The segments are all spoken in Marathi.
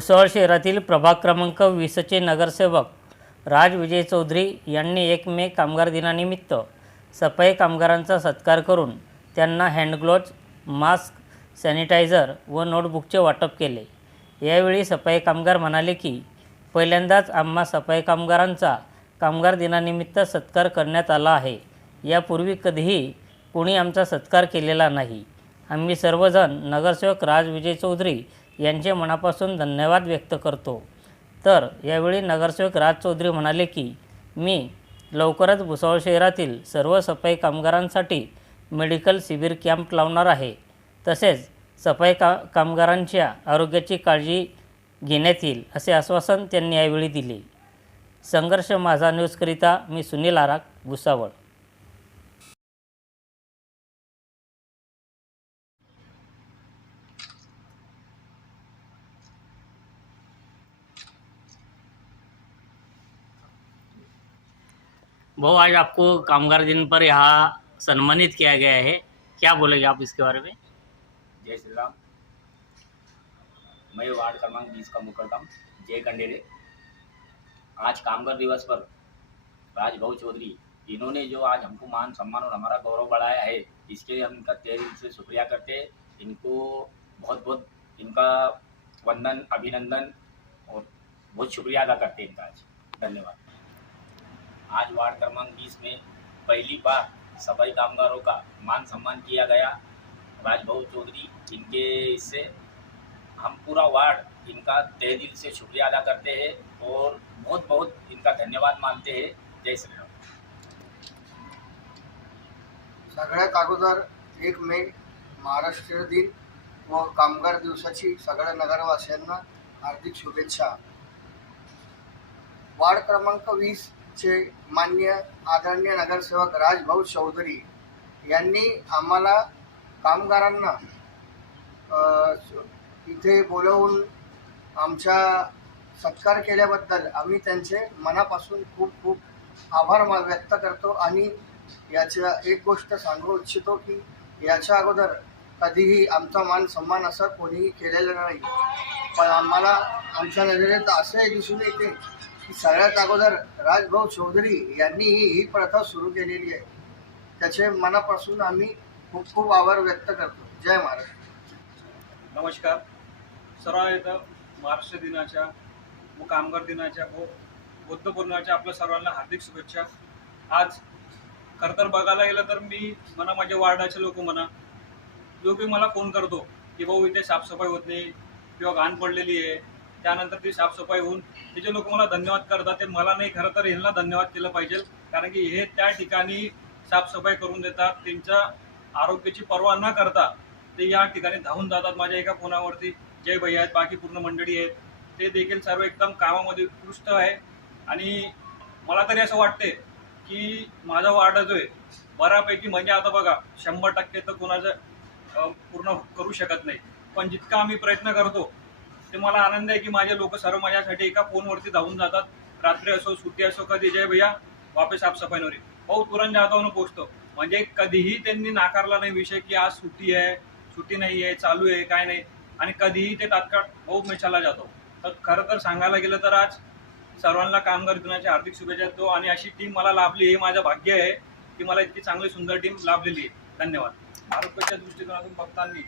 भुसावळ शहरातील प्रभाग क्रमांक 20चे नगरसेवक राज विजय चौधरी यांनी 1 मे कामगार दिनानिमित्त सफाई कामगारांचा सत्कार करून त्यांना हँडग्लोव्ज, मास्क, सॅनिटायझर व नोटबुकचे वाटप केले। यावेळी सफाई कामगार म्हणाले की पहिल्यांदाच आम्हा सफाई कामगारांचा कामगार दिनानिमित्त सत्कार करण्यात आला आहे। यापूर्वी कधीही कोणी आमचा सत्कार केलेला नाही। आम्ही सर्वजण नगरसेवक राज विजय चौधरी यांचे मनापासून धन्यवाद व्यक्त करतो। तर यावेळी नगरसेवक राज चौधरी म्हणाले की मी लवकरच भुसावळ शहरातील सर्व सफाई कामगारांसाठी मेडिकल शिबिर कॅम्प लावणार आहे। तसेच सफाई कामगारांच्या आरोग्याची काळजी घेण्यात येईल असे आश्वासन त्यांनी यावेळी दिले। संघर्ष माझा न्यूजकरिता मी सुनील आराक, भुसावळ। भाऊ, आज आपको कामगार दिन पर यहाँ सम्मानित किया गया है, क्या बोलेंगे आप इसके बारे में? जय श्री राम। मैं वार्ड क्रमांक 20 का मुकद्दम जय कंडेरे। आज कामगार दिवस पर राजभाऊ चौधरी इन्होंने जो आज हमको मान सम्मान और हमारा गौरव बढ़ाया है, इसके लिए हम इनका तहे दिल से शुक्रिया करते हैं। इनको बहुत बहुत इनका वंदन, अभिनंदन और बहुत शुक्रिया अदा करते हैं इनका। आज धन्यवाद। आज वार्ड क्रमांक 20 में पहली बार सफाई कामगारों का मान सम्मान किया गया। राजभाऊ चौधरी इनके इससे हम पूरा वार्ड इनका तहे दिल से शुक्रिया अदा करते हैं और बहुत बहुत इनका धन्यवाद मानते हैं। जय श्री राम। सगळ्यात अगोदर 1 मे महाराष्ट्र दिन व कामगार दिवसाची सगळ्या नगरवासियांना हार्दिक शुभेच्छा। वार्ड क्रमांक 20 चे माननीय आदरणीय नगरसेवक राजभाऊ चौधरी यांनी आम्हाला कामगारांना इथे बोलवून आमचा सत्कार केल्याबद्दल आम्ही त्यांचे मनापासून खूप खूप आभार व्यक्त करतो। आणि याच्या एक गोष्ट सांगू इच्छितो की याच्या अगोदर कधीही आमचा मान सन्मान असं कोणीही केलेलं नाही, पण आम्हाला आमच्या नजरेत असे दिसून येते की सगळ्यात अगोदर राजभाऊ चौधरी यांनी ही प्रथा सुरू केलेली आहे। त्याचे मनापासून आम्ही खूप खूप आभार व्यक्त करतो। जय महाराष्ट्र। नमस्कार सर्व, महाराष्ट्र दिनाच्या व कामगार दिनाच्या व बुद्ध पौर्णिमेच्या आपल्या सर्वांना हार्दिक शुभेच्छा। आज खरं तर बघायला गेलं तर मी म्हणा माझ्या वार्डाचे लोक म्हणा जो की मला फोन करतो की भाऊ इथे साफसफाई होत नाही किंवा घाण पडलेली आहे, त्यानंतर ती साफसफाई होऊन ते जे लोक मला धन्यवाद करतात ते मला नाही, खरं तर ह्यांना धन्यवाद केलं पाहिजे। कारण की हे त्या ठिकाणी साफसफाई करून देतात, त्यांच्या आरोग्याची पर्वा न करता ते या ठिकाणी धावून जातात। माझ्या एका फोनावरती जय भैया आहेत, बाकी पूर्ण मंडळी आहेत, ते देखील सर्व एकदम कामामध्ये उत्कृष्ट आहे। आणि मला तरी असं वाटते की माझा वार्ड जो आहे बऱ्यापैकी म्हणजे आता बघा 100% तर कोणाचं पूर्ण करू शकत नाही, पण जितका आम्ही प्रयत्न करतो ते मला आनंद आहे की माझे लोक सर्व माझ्यासाठी एका फोनवरती धावून जातात, रात्री असो सुट्टी असो, कधी जय भैया वापस साफसफाईवर भाऊ तुरंत जाता म्हणून पोचतो। म्हणजे कधीही त्यांनी नाकारला नाही विषय की आज सुट्टी आहे, सुट्टी नाही आहे, चालू आहे, काय नाही, आणि कधीही ते तात्काळ भाऊ मिशाला जातो। तर खरं तर सांगायला गेलं तर आज सर्वांना कामगार दिनाच्या हार्दिक शुभेच्छा देतो। आणि अशी टीम मला लाभली हे माझं भाग्य आहे की मला इतकी चांगली सुंदर टीम लाभलेली आहे। धन्यवाद। आरोग्याच्या दृष्टिकोनातून बघताना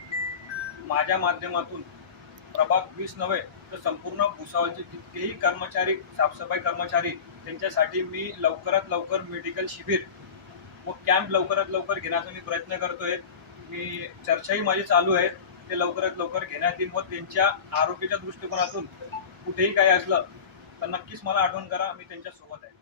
माझ्या माध्यमातून प्रभाग 20 नव्हे तर संपूर्ण भुसावळचे जितकेही कर्मचारी, साफसफाई कर्मचारी, त्यांच्यासाठी मी लवकरात लवकर मेडिकल शिबिर व कॅम्प लवकरात लवकर घेण्याचा मी प्रयत्न करतोय। मी चर्चाही माझी चालू आहे, ते लवकरात लवकर घेण्यात येईल व त्यांच्या आरोग्याच्या दृष्टिकोनातून कुठेही काही असलं तर नक्कीच मला आठवण करा, मी त्यांच्यासोबत आहे।